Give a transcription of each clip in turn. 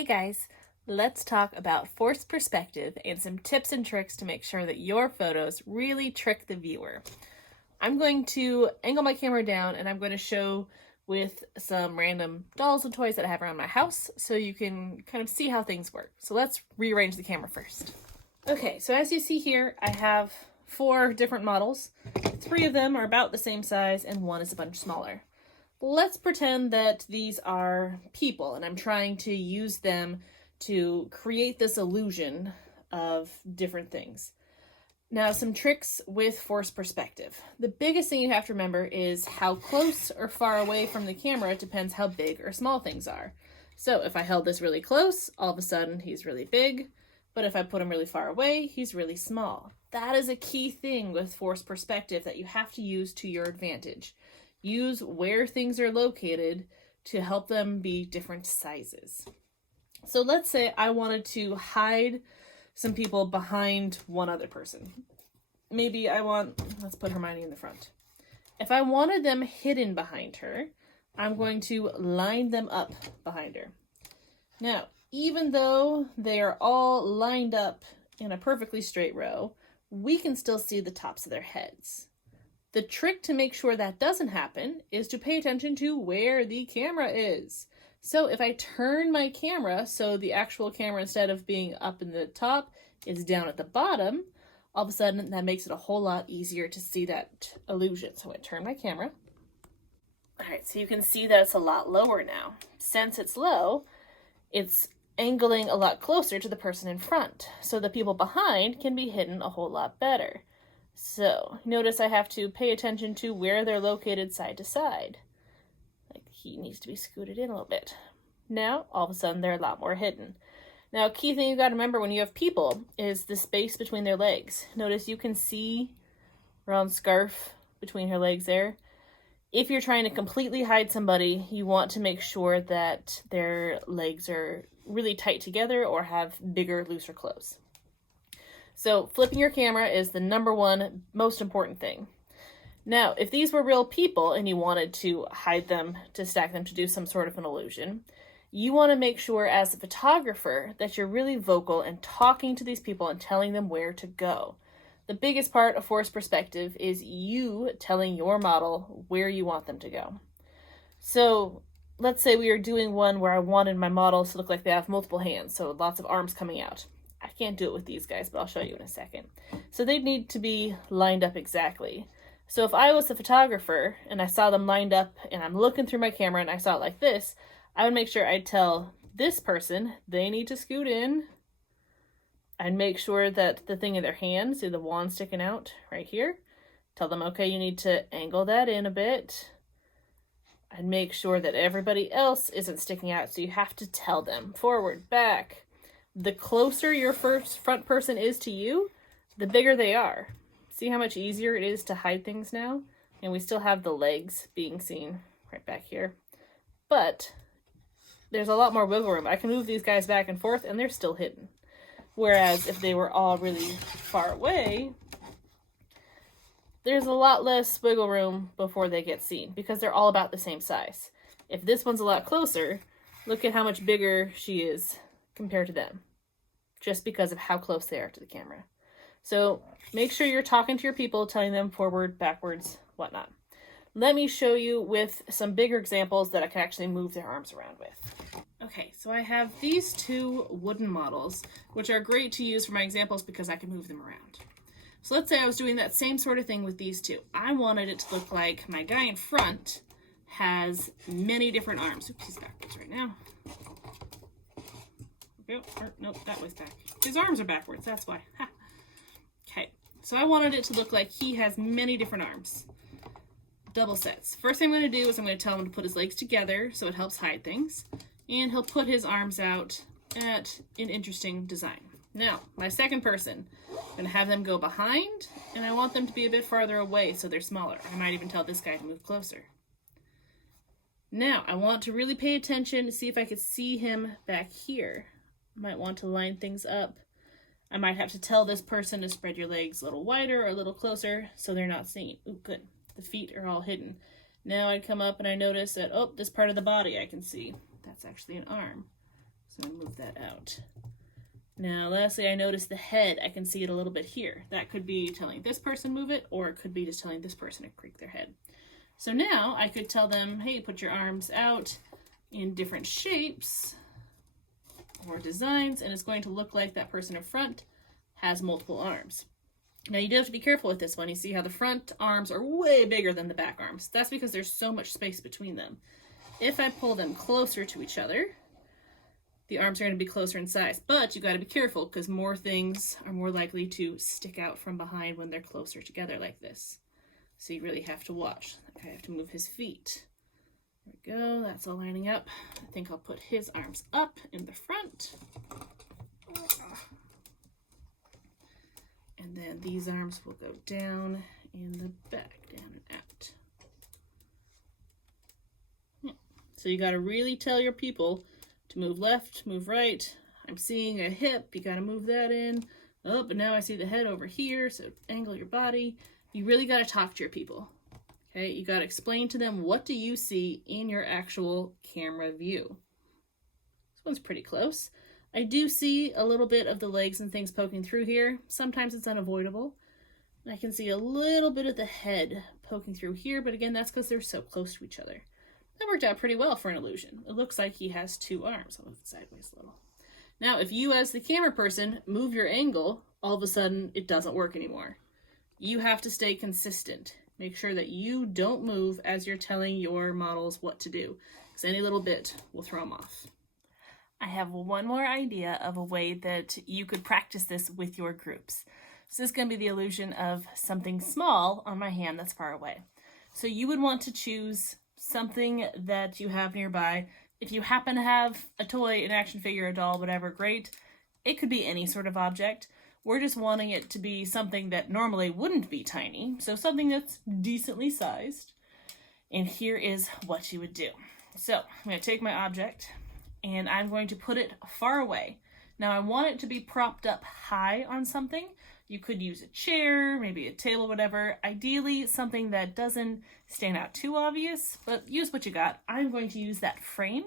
Hey guys, let's talk about forced perspective and some tips and tricks to make sure that your photos really trick the viewer. I'm going to angle my camera down and I'm going to show with some random dolls and toys that I have around my house so you can kind of see how things work. So let's rearrange the camera first. Okay, so as you see here, I have 4 different models. 3 of them are about the same size and 1 is a bunch smaller. Let's pretend that these are people and I'm trying to use them to create this illusion of different things. Now, some tricks with forced perspective. The biggest thing you have to remember is how close or far away from the camera depends how big or small things are. So if I held this really close, all of a sudden he's really big, but if I put him really far away, he's really small. That is a key thing with forced perspective that you have to use to your advantage. Use where things are located to help them be different sizes. So let's say I wanted to hide some people behind one other person. Maybe let's put Hermione in the front. If I wanted them hidden behind her, I'm going to line them up behind her. Now, even though they are all lined up in a perfectly straight row, we can still see the tops of their heads. The trick to make sure that doesn't happen is to pay attention to where the camera is. So if I turn my camera so the actual camera, instead of being up in the top, is down at the bottom, all of a sudden that makes it a whole lot easier to see that illusion. So I turn my camera. All right, so you can see that it's a lot lower now. Since it's low, it's angling a lot closer to the person in front, so the people behind can be hidden a whole lot better. So notice I have to pay attention to where they're located side to side. Like he needs to be scooted in a little bit. Now, all of a sudden, they're a lot more hidden. Now, a key thing you got to remember when you have people is the space between their legs. Notice you can see around scarf between her legs there. If you're trying to completely hide somebody, you want to make sure that their legs are really tight together or have bigger, looser clothes. So flipping your camera is the #1 most important thing. Now, if these were real people and you wanted to hide them, to stack them to do some sort of an illusion, you want to make sure as a photographer that you're really vocal and talking to these people and telling them where to go. The biggest part of forced perspective is you telling your model where you want them to go. So let's say we are doing one where I wanted my models to look like they have multiple hands, so lots of arms coming out. I can't do it with these guys, but I'll show you in a second. So they need to be lined up exactly. So if I was the photographer and I saw them lined up and I'm looking through my camera and I saw it like this, I would make sure I'd tell this person they need to scoot in. I'd make sure that the thing in their hand, see the wand sticking out right here, tell them, okay, you need to angle that in a bit. I'd make sure that everybody else isn't sticking out, so you have to tell them forward, back. The closer your front person is to you, the bigger they are. See how much easier it is to hide things now? And we still have the legs being seen right back here. But there's a lot more wiggle room. I can move these guys back and forth and they're still hidden. Whereas if they were all really far away, there's a lot less wiggle room before they get seen because they're all about the same size. If this one's a lot closer, look at how much bigger she is compared to them, just because of how close they are to the camera. So make sure you're talking to your people, telling them forward, backwards, whatnot. Let me show you with some bigger examples that I can actually move their arms around with. Okay, so I have these 2 wooden models, which are great to use for my examples because I can move them around. So let's say I was doing that same sort of thing with these 2. I wanted it to look like my guy in front has many different arms. Oops, he's backwards right now. Nope, that was back. His arms are backwards, that's why. Ha. Okay, so I wanted it to look like he has many different arms. Double sets. First thing I'm going to do is I'm going to tell him to put his legs together so it helps hide things. And he'll put his arms out at an interesting design. Now, my second person, I'm going to have them go behind, and I want them to be a bit farther away so they're smaller. I might even tell this guy to move closer. Now, I want to really pay attention to see if I could see him back here. Might want to line things up. I might have to tell this person to spread your legs a little wider or a little closer so they're not seen. Ooh, good. The feet are all hidden. Now I'd come up and I notice that, oh, this part of the body I can see. That's actually an arm. So I'm going to move that out. Now, lastly, I noticed the head. I can see it a little bit here. That could be telling this person move it, or it could be just telling this person to creak their head. So now I could tell them, hey, put your arms out in different shapes or designs, and it's going to look like that person in front has multiple arms. Now, you do have to be careful with this one. You see how the front arms are way bigger than the back arms. That's because there's so much space between them. If I pull them closer to each other, the arms are going to be closer in size. But you got to be careful because more things are more likely to stick out from behind when they're closer together like this. So you really have to watch. I have to move his feet. There we go. That's all lining up. I think I'll put his arms up in the front. And then these arms will go down in the back, down and out. Yeah. So you got to really tell your people to move left, move right. I'm seeing a hip, you got to move that in. Oh, but now I see the head over here, so angle your body. You really got to talk to your people. Okay, you got to explain to them what do you see in your actual camera view. This one's pretty close. I do see a little bit of the legs and things poking through here. Sometimes it's unavoidable. I can see a little bit of the head poking through here, but again, that's because they're so close to each other. That worked out pretty well for an illusion. It looks like he has two arms. I'll move it sideways a little. Now, if you as the camera person move your angle, all of a sudden it doesn't work anymore. You have to stay consistent. Make sure that you don't move as you're telling your models what to do, because any little bit will throw them off. I have one more idea of a way that you could practice this with your groups. So this is going to be the illusion of something small on my hand that's far away. So you would want to choose something that you have nearby. If you happen to have a toy, an action figure, a doll, whatever, great. It could be any sort of object. We're just wanting it to be something that normally wouldn't be tiny, so something that's decently sized. And here is what you would do. So I'm going to take my object, and I'm going to put it far away. Now I want it to be propped up high on something. You could use a chair, maybe a table, whatever. Ideally, something that doesn't stand out too obvious, but use what you got. I'm going to use that frame,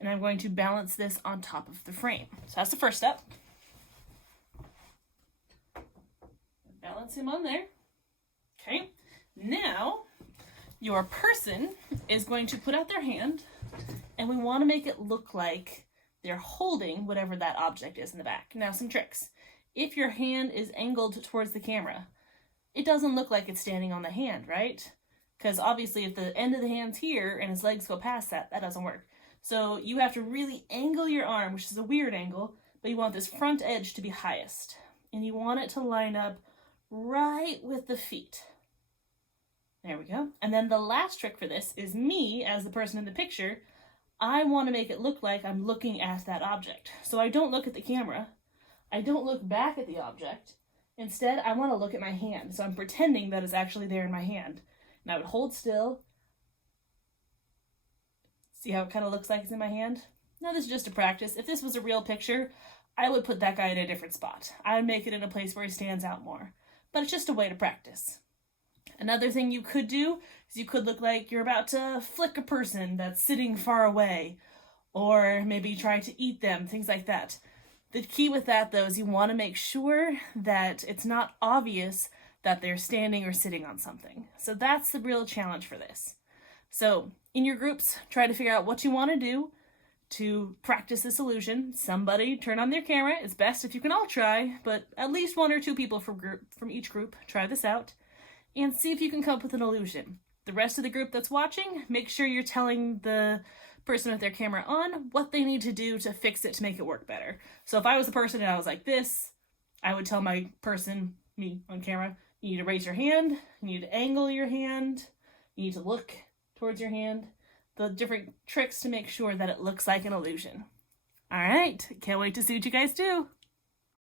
and I'm going to balance this on top of the frame. So that's the first step. Balance him on there. Okay. Now, your person is going to put out their hand, and we want to make it look like they're holding whatever that object is in the back. Now, some tricks. If your hand is angled towards the camera, it doesn't look like it's standing on the hand, right? Because obviously if the end of the hand's here and his legs go past that, that doesn't work. So you have to really angle your arm, which is a weird angle, but you want this front edge to be highest. And you want it to line up right with the feet. There we go. And then the last trick for this is me, as the person in the picture, I want to make it look like I'm looking at that object. So I don't look at the camera. I don't look back at the object. Instead, I want to look at my hand. So I'm pretending that it's actually there in my hand. And I would hold still. See how it kind of looks like it's in my hand? Now this is just a practice. If this was a real picture, I would put that guy in a different spot. I would make it in a place where he stands out more. But it's just a way to practice. Another thing you could do is you could look like you're about to flick a person that's sitting far away. Or maybe try to eat them, things like that. The key with that, though, is you want to make sure that it's not obvious that they're standing or sitting on something. So that's the real challenge for this. So in your groups, try to figure out what you want to do to practice this illusion. Somebody turn on their camera. It's best if you can all try, but at least 1 or 2 people from each group try this out and see if you can come up with an illusion. The rest of the group that's watching, make sure you're telling the person with their camera on what they need to do to fix it to make it work better. So if I was the person and I was like this, I would tell my person, me on camera, you need to raise your hand, you need to angle your hand, you need to look towards your hand, the different tricks to make sure that it looks like an illusion. All right, can't wait to see what you guys do.